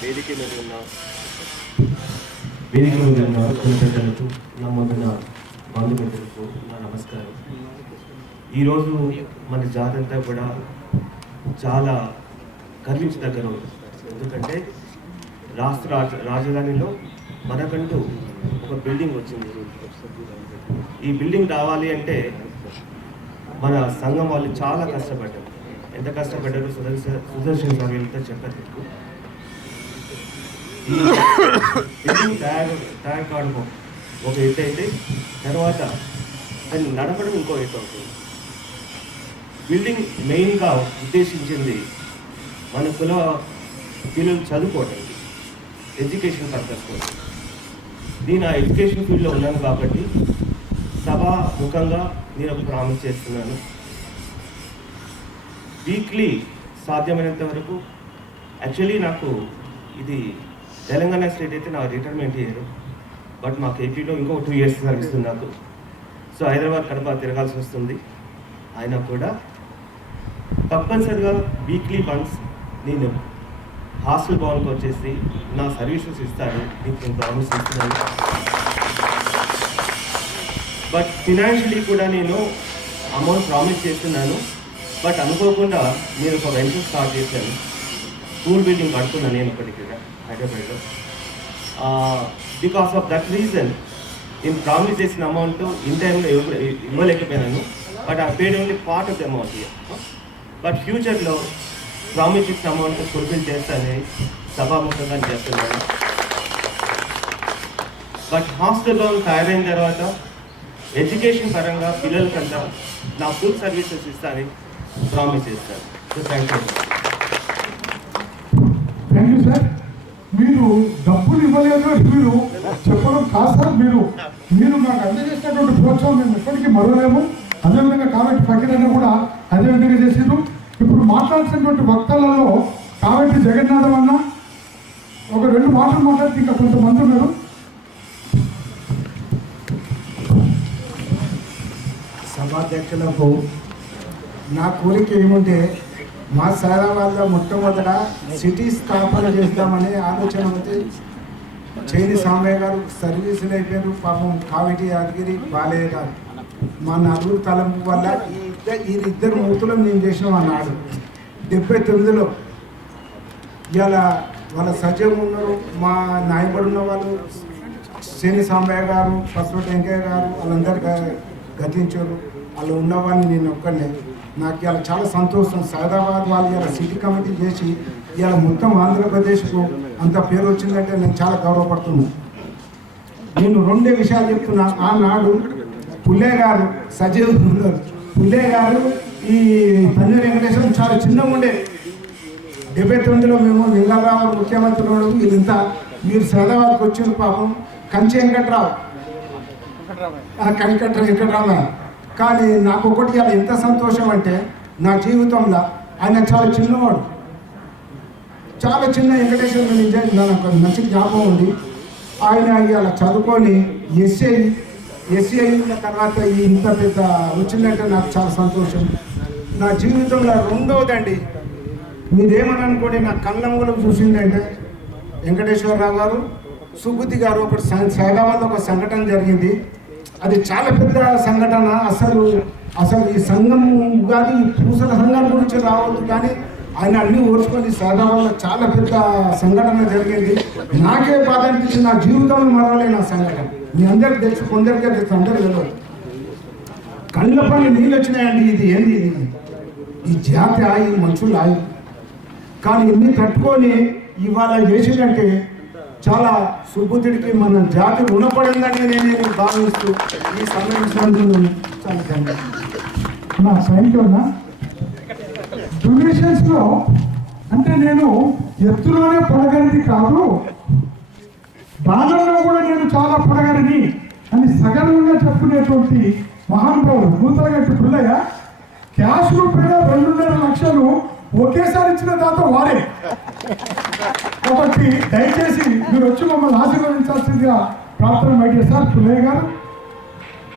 వేదిక మీద ఉన్న పెద్దలకు, నా ముందున్న బంధుమిత్రులకు నా నమస్కారం. ఈరోజు మన జాతి అంతా కూడా చాలా గర్వించదగ్గర ఉంది. ఎందుకంటే రాష్ట్ర రాజధానిలో మనకంటూ ఒక బిల్డింగ్ వచ్చింది. ఈ బిల్డింగ్ రావాలి అంటే మన సంఘం వాళ్ళు చాలా కష్టపడ్డారు. ఎంత కష్టపడ్డారో సుదర్శన్ సార్ వీళ్ళతో చెప్పారు. ఈ బిల్డింగ్ తయారు కావడం ఒక ఎత్తు అయితే తర్వాత దాన్ని నడపడం ఇంకో ఎత్తు అవుతుంది. బిల్డింగ్ మెయిన్గా ఉద్దేశించింది మన పిల్లలు చదువుకోవడానికి, ఎడ్యుకేషన్ పర్పస్ కోసం. నేను ఆ ఎడ్యుకేషన్ ఫీల్డ్లో ఉన్నాను కాబట్టి సభాముఖంగా నేను ఒక ప్రామిస్ చేస్తున్నాను. వీక్లీ సాధ్యమైనంత వరకు, యాక్చువల్లీ నాకు ఇది తెలంగాణ స్టేట్ అయితే నా రిటైర్మెంట్ ఇయర్, బట్ మాకు ఏపీలో ఇంకో 2 years సర్వీస్ ఉంది నాకు. సో హైదరాబాద్ కడప తిరగాల్సి వస్తుంది. అయినా కూడా తప్పనిసరిగా వీక్లీ వన్స్ నేను హాస్టల్ భవన్కి వచ్చేసి నా సర్వీసెస్ ఇస్తాను, నేను ప్రామిస్ ఇస్తున్నాను. బట్ ఫినాన్షియలీ కూడా నేను అమౌంట్ ప్రామిస్ చేస్తున్నాను. బట్ అనుకోకుండా నేను ఒక వెంచర్ స్టార్ట్ చేశాను. స్కూల్ బిల్డింగ్ కడుతున్నాను నేను ఒకటి ఇక్కడ హైదరాబాద్లో. బికాస్ ఆఫ్ దట్ రీజన్ నేను ప్రామిస్ చేసిన అమౌంట్ ఇన్ టైంలో ఇవ్వలేకపోయినాను. But I paid only part of the amount here. But ఫ్యూచర్లో ప్రామిస్ ఇచ్చిన అమౌంట్ ఫుల్ఫిల్ చేస్తానని సభాముఖంగా చేస్తున్నాను. బట్ హాస్టల్లో తయారైన తర్వాత ఎడ్యుకేషన్ పరంగా పిల్లలకంతా నా ఫుల్ సర్వీసెస్ ఇస్తానని ప్రామిస్ చేస్తాను. So thank you sir. మీరు డబ్బులు ఇవ్వలేదు మీరు చెప్పడం కాదు సార్. మీరు నాకు అందజేసినటువంటి ప్రోత్సాహం మేము ఎప్పటికీ మరవలేము. అదేవిధంగా కావేటి ఫకీరన్న కూడా అదేవిధంగా చేసారు. ఇప్పుడు మాట్లాడుతున్నటువంటి వక్తలలో కావేటి జగన్నాథం అన్న ఒక 2 మాటలు మాట్లాడితే ఇంకా కొంతమంది ఉన్నారు. సభాధ్యక్షులకు నా కోరిక ఏముంటే మా సైదాబాద్లో మొట్టమొదట సిటీ స్థాపన చేద్దామనే ఆలోచన ఉంది. చేని సామయ్య గారు సర్వీసులు అయిపోయారు. పాపం కావేటి యాదగిరి బాలయ్య గారు మా నలుగురు తలంపు వల్ల వీరిద్దరు మూతులను నేను చేసినాం అన్నాడు 79లో. ఇలా వాళ్ళ సజీవం ఉన్నారు. మా నాయకుడున్న వాళ్ళు చేని సామయ్య గారు, పసుపు వెంకయ్య గారు వాళ్ళందరూ గతించారు. వాళ్ళు ఉన్నవాడిని నేను ఒక్కనే. నాకు ఇలా చాలా సంతోషం. సైదాబాద్ వాళ్ళు ఇలా సిటీ కమిటీ చేసి ఇలా మొత్తం ఆంధ్రప్రదేశ్కు అంత పేరు వచ్చిందంటే నేను చాలా గౌరవపడుతున్నాను. నేను 2 విషయాలు చెప్తున్నా. ఆనాడు పుల్లే గారు సజీవ్ ఉన్నారు. పుల్లే గారు ఈ తండ్రి వెంకటేశ్వరం చాలా చిన్నగా ఉండే. 79లో మేము లింగరావు ముఖ్యమంత్రి వీళ్ళంతా మీరు సైదాబాద్కి వచ్చిన పాపం కంచి వెంకట్రావు వెంకట్రావు. కానీ నాకు ఒకటి ఇలా ఎంత సంతోషం అంటే నా జీవితంలో ఆయన చాలా చిన్నవాడు, చాలా చిన్న వెంకటేశ్వర నిజం నాకు మంచి జ్ఞాపకం ఉంది. ఆయన ఇలా చదువుకొని ఎస్ఐ అయిన తర్వాత ఇంత పెద్ద వచ్చిందంటే నాకు చాలా సంతోషం. నా జీవితంలో 2వదండి, మీరేమని అనుకోండి, నా కళ్ళంగులో చూసిందంటే వెంకటేశ్వరరావు గారు, సుబుద్ధి గారు ఒకటి సైదాబాద్లో ఒక సంఘటన జరిగింది. అది చాలా పెద్ద సంఘటన. అసలు ఈ సంఘం కానీ పూసల సంఘం గురించి రావద్దు, కానీ ఆయన అన్నీ ఓర్చుకొని సైదాబాద్లో చాలా పెద్ద సంఘటన జరిగింది. నాకే బాధ అనిపించింది. నా జీవితంలో మరవలేని ఆ సంఘటన. మీ అందరికి తెలుసు, కొందరికే తెలుసు, అందరికీ తెలియదు. కళ్ళ పని నీళ్ళు వచ్చినాయండి. ఇది ఏంది? ఈ జాతి ఆయి, మనుషులు ఆయి. కానీ ఇన్ని తట్టుకొని ఇవాళ చేసిందంటే చాలా సుబుద్ధుడికి మన జాతి రుణపడిందని నేను భావిస్తూ ఈ సమయం నా సైన్యంలో డొనేషన్స్లో అంటే నేను ఎత్తులోనే పొడగలిది కాదు, బాధల్లో కూడా నేను చాలా పొడగలిని అని సగర్వంగా చెప్పుకునేటువంటి మహానుభావుడు నూతనగట్టి పుల్లయ్య. క్యాష్ రూపాయలు 2.5 లక్షలు ఒకేసారి ఇచ్చిన దాంతో వారే. కాబట్టి దయచేసి మీరు వచ్చి మమ్మల్ని ఆశీర్వదించాల్సిందిగా ప్రార్థన. మైడియర్ సార్ పుల్లయ్య గారు.